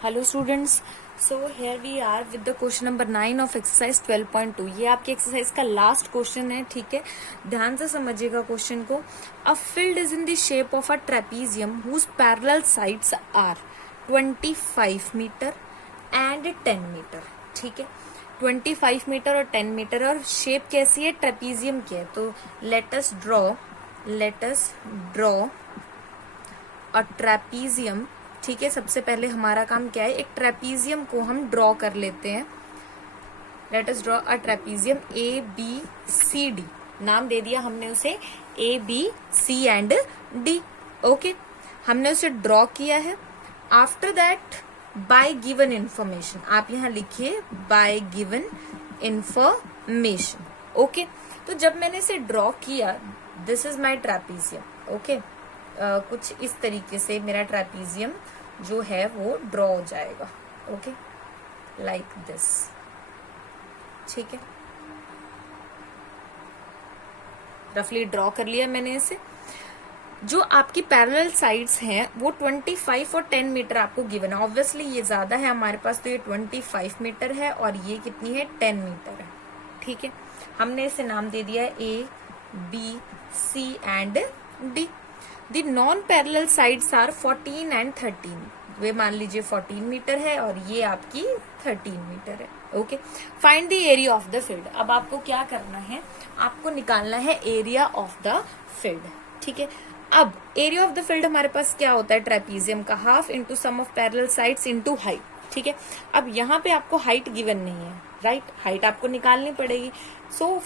Hello students, so here we are with the question number 9 of exercise 12.2। ये आपकी exercise का last question है, ठीक है। ध्यान से समझिएगा क्वेश्चन को। A field is in the shape of a trapezium whose parallel sides are 25 metre and 10 metre, ठीक है। 25 मीटर और 10 मीटर, और शेप कैसी है, ट्रेपीजियम की है। तो let us draw a trapezium, ठीक है। सबसे पहले हमारा काम क्या है, एक ट्रेपीजियम को हम ड्रॉ कर लेते हैं। Let us draw a trapezium ABCD, नाम दे दिया हमने उसे ABC एंड D, ओके। हमने उसे ड्रॉ किया है। After that bye given information, आप यहां लिखिए बाय गिवन इंफॉर्मेशन, ओके। तो जब मैंने इसे ड्रॉ किया, this is my trapezium, okay. कुछ इस तरीके से मेरा ट्रेपीजियम जो है वो ड्रॉ हो जाएगा, ओके, लाइक दिस, ठीक है। रफली ड्रॉ कर लिया मैंने इसे। जो आपकी पैरेलल साइड्स हैं वो 25 और 10 मीटर आपको गिवन है। ऑब्वियसली ये ज्यादा है हमारे पास, तो ये 25 मीटर है और ये कितनी है, 10 मीटर है, ठीक है। हमने इसे नाम दे दिया है ABC and D। The non parallel sides are 14 and 13। वे मान लीजिए 14 मीटर है और ये आपकी 13 मीटर है, okay. Find the area of the field. अब आपको क्या करना है, आपको निकालना है एरिया ऑफ द फील्ड, ठीक है। अब एरिया ऑफ द फील्ड हमारे पास क्या होता है, ट्रेपीजियम का half into sum of parallel sides into height, ठीक है। अब यहाँ पे आपको हाइट गिवन नहीं है, राइट। हाइट आपको निकालनी पड़ेगी। So to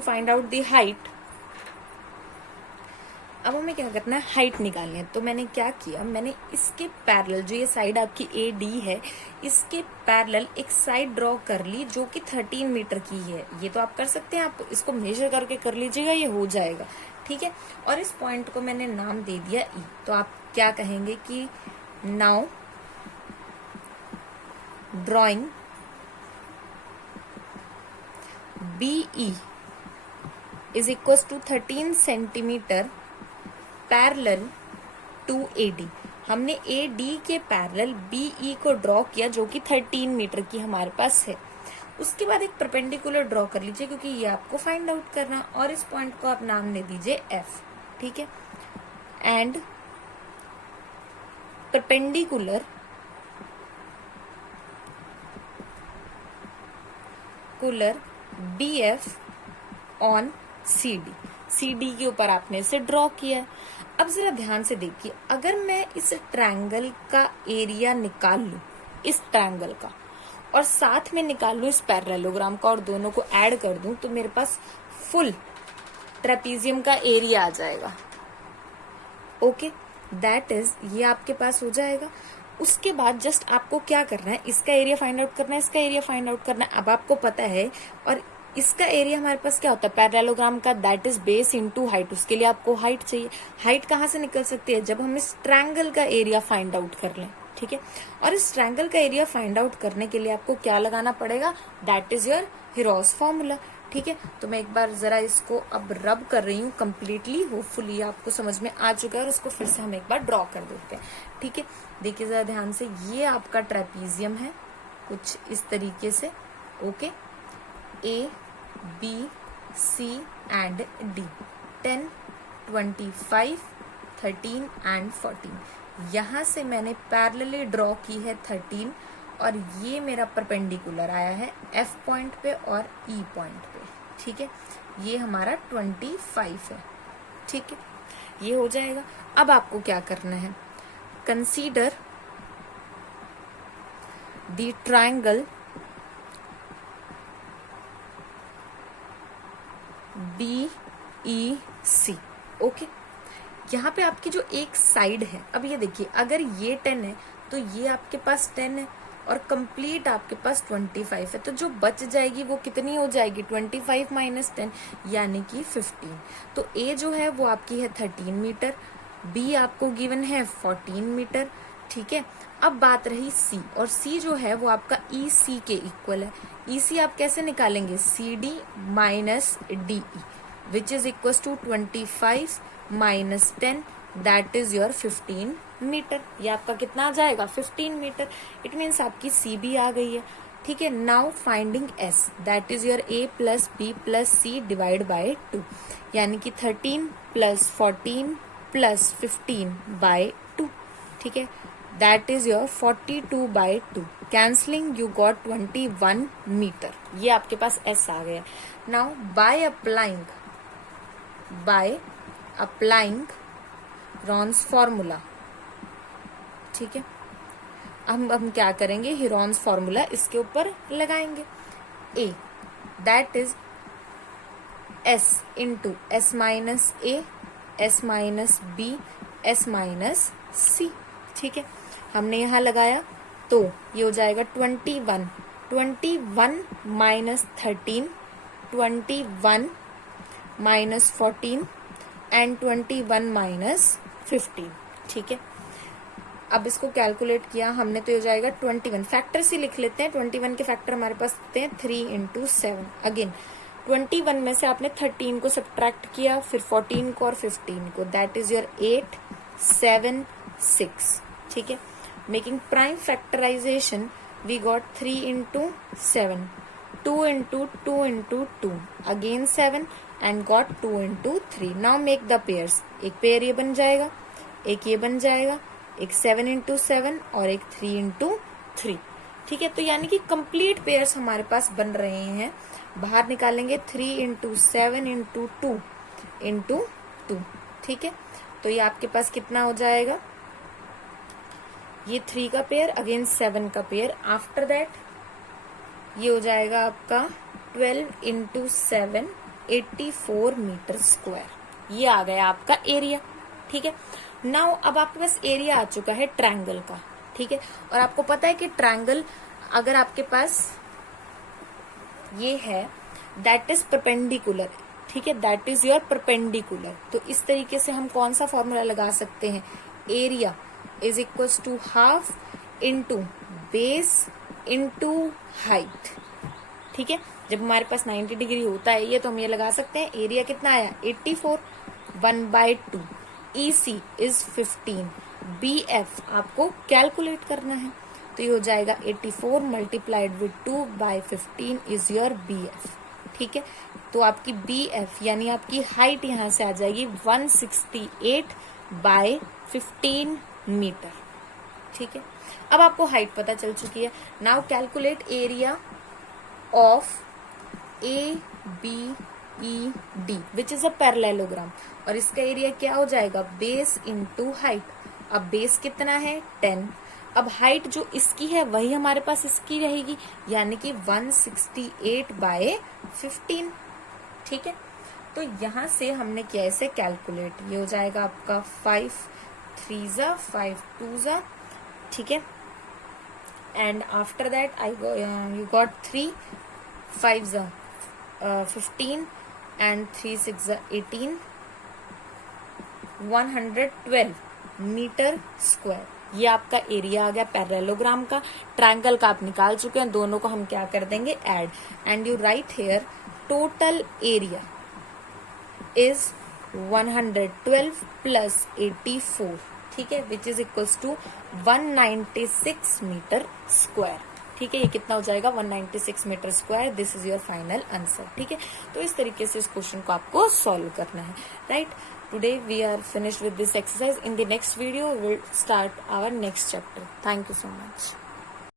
find out the height, अब हमें क्या करना है, हाइट निकालनी है। तो मैंने क्या किया, मैंने इसके पैरेलल, जो ये साइड आपकी AD है, इसके पैरेलल एक साइड ड्रॉ कर ली जो कि 13 मीटर की है। ये तो आप कर सकते हैं, आप इसको मेजर करके कर लीजिएगा, ये हो जाएगा, ठीक है। और इस पॉइंट को मैंने नाम दे दिया E। तो आप क्या कहेंगे कि now drawing BE is equal to 13 centimetre parallel to AD। हमने AD के पैरेलल BE को ड्रॉ किया जो कि 13 मीटर की हमारे पास है। उसके बाद एक परपेंडिकुलर ड्रॉ कर लीजिए क्योंकि ये आपको फाइंड आउट करना, और इस पॉइंट को आप नाम दे दीजिए F, ठीक है। And perpendicular BF on CD के ऊपर आपने इसे ड्रॉ किया। अब जरा ध्यान से देखिए, अगर मैं इस ट्रायंगल का एरिया निकाल लूं, इस ट्रायंगल का, और साथ में निकाल लूं इस पैरेललोग्राम का, और दोनों को ऐड कर दूं, तो मेरे पास फुल ट्रेपीजियम का एरिया आ जाएगा, ओके। दैट इज, ये आपके पास हो जाएगा। उसके बाद जस्ट आपको क्या करना है, इसका एरिया फाइंड आउट करना है, इसका एरिया फाइंड आउट करना है। अब आपको पता है, और इसका एरिया हमारे पास क्या होता है, पैरेललोग्राम का, that is base into height. उसके लिए आपको हाइट चाहिए। हाइट कहाँ से निकल सकती है, जब हम इस ट्रायंगल का एरिया फाइंड आउट कर लें, ठीक है। और इस ट्रायंगल का एरिया फाइंड आउट करने के लिए आपको क्या लगाना पड़ेगा, that is your heroes formula, ठीक है। तो मैं एक बार जरा इसको अब रब कर रही हूँ कंप्लीटली, होपफुली आपको समझ में आ चुका है, और इसको फिर से हम एक बार ड्रॉ कर देते हैं, ठीक है। देखिए जरा ध्यान से, ये आपका ट्रेपीजियम है कुछ इस तरीके से, okay. ABC and D, 10, 25, 13 and 14। यहां से मैंने पैरेलली ड्रॉ की है 13, और ये मेरा परपेंडिकुलर आया है F पॉइंट पे और E पॉइंट पे, ठीक है। ये हमारा 25 है, ठीक है। ये हो जाएगा। अब आपको क्या करना है, consider the triangle BEC, okay. यहाँ पे आपकी जो एक साइड है, अब ये देखिए, अगर ये 10 है तो ये आपके पास 10 है, और कंप्लीट आपके पास 25 है। तो जो बच जाएगी वो कितनी हो जाएगी, 25 माइनस 10 यानी कि 15। तो A जो है वो आपकी है 13 मीटर, B आपको गिवन है 14 मीटर, ठीक है। अब बात रही C, और C जो है वो आपका EC के इक्वल है। EC आप कैसे निकालेंगे, CD minus DE, which is equal to 25 minus 10, that is your 15 metre. ये आपका कितना आ जाएगा 15 मीटर। इट मीन्स आपकी सी भी आ गई है। ठीक है, now finding s, that is your a plus b plus c divide by 2, यानी कि 13 प्लस 14 प्लस 15 बाय 2। ठीक है, that is your 42 by 2। Cancelling you got 21 metre. ये आपके पास एस आ गया। Now by applying Heron's formula. ठीक है, हम क्या करेंगे, हिरॉन्स फॉर्मूला इसके ऊपर लगाएंगे। A that is S into S minus A, S minus B, S minus C. ठीक है, हमने यहां लगाया तो ये हो जाएगा 21 माइनस 13, 21 माइनस 14 एंड 21 माइनस 15। ठीक है, अब इसको कैलकुलेट किया हमने तो ये हो जाएगा 21। फैक्टर से लिख लेते हैं, 21 के फैक्टर हमारे पास होते हैं 3 इंटू 7। अगेन 21 में से आपने 13 को सब्ट्रैक्ट किया, फिर 14 को और 15 को, दैट इज योर 8 7 6। ठीक है, making prime factorisation we got 3 into 7, 2 into 2 into 2, again 7 and got 2 into 3। Now make the pairs, एक पेयर ये बन जाएगा, एक ये बन जाएगा, एक 7 इंटू 7 और एक 3 इंटू 3। ठीक है, तो यानी कि कंप्लीट पेयर्स हमारे पास बन रहे हैं। बाहर निकालेंगे 3 इंटू 7 इंटू 2 इंटू 2। ठीक है, तो ये आपके पास कितना हो जाएगा, ये 3 का पेयर अगेन 7 का पेयर। आफ्टर दैट ये हो जाएगा आपका 12 इंटू 7 84 मीटर स्क्वायर। ये आ गया आपका एरिया। ठीक है, नाउ अब आपके पास एरिया आ चुका है ट्रायंगल का। ठीक है, और आपको पता है कि ट्रायंगल अगर आपके पास ये है दैट इज परपेंडिकुलर। ठीक है, दैट इज योर परपेंडिकुलर। तो इस तरीके से हम कौन सा फॉर्मूला लगा सकते हैं, area is equals to half into base into height. ठीक है, जब हमारे पास 90 डिग्री होता है ये, तो हम ये लगा सकते हैं। एरिया कितना आया 84, 1/2। EC इज 15, BF आपको कैलकुलेट करना है, तो ये हो जाएगा 84 multiplied with 2 by 15 is your BF। ठीक है, तो आपकी BF यानी आपकी हाइट यहां से आ जाएगी 168 बाय 15 मीटर। ठीक है, अब आपको हाइट पता चल चुकी है। Now calculate area of ABED which is a parallelogram, और इसका एरिया क्या हो जाएगा, बेस इंटू हाइट। अब बेस कितना है 10, अब हाइट जो इसकी है वही हमारे पास इसकी रहेगी, यानी कि 168 बाय 15। ठीक है, तो यहां से हमने किया इसे कैलकुलेट, ये हो जाएगा आपका 5 3 5 2। ठीक है, and after that you got 3 5 15 and 3 6 18, 112 metre square. ये आपका एरिया आ गया पैरेललोग्राम का। ट्रायंगल का आप निकाल चुके हैं, दोनों को हम क्या कर देंगे add, and you write here total area is 112 plus 84। ठीक है, which is equals to 196 metre square. ठीक है, ये कितना हो जाएगा 196 metre square. This is your final answer. ठीक है, तो इस तरीके से इस क्वेश्चन को आपको सॉल्व करना है। Right, today we are finished with this exercise. In the next video we will start our next chapter. Thank you so much.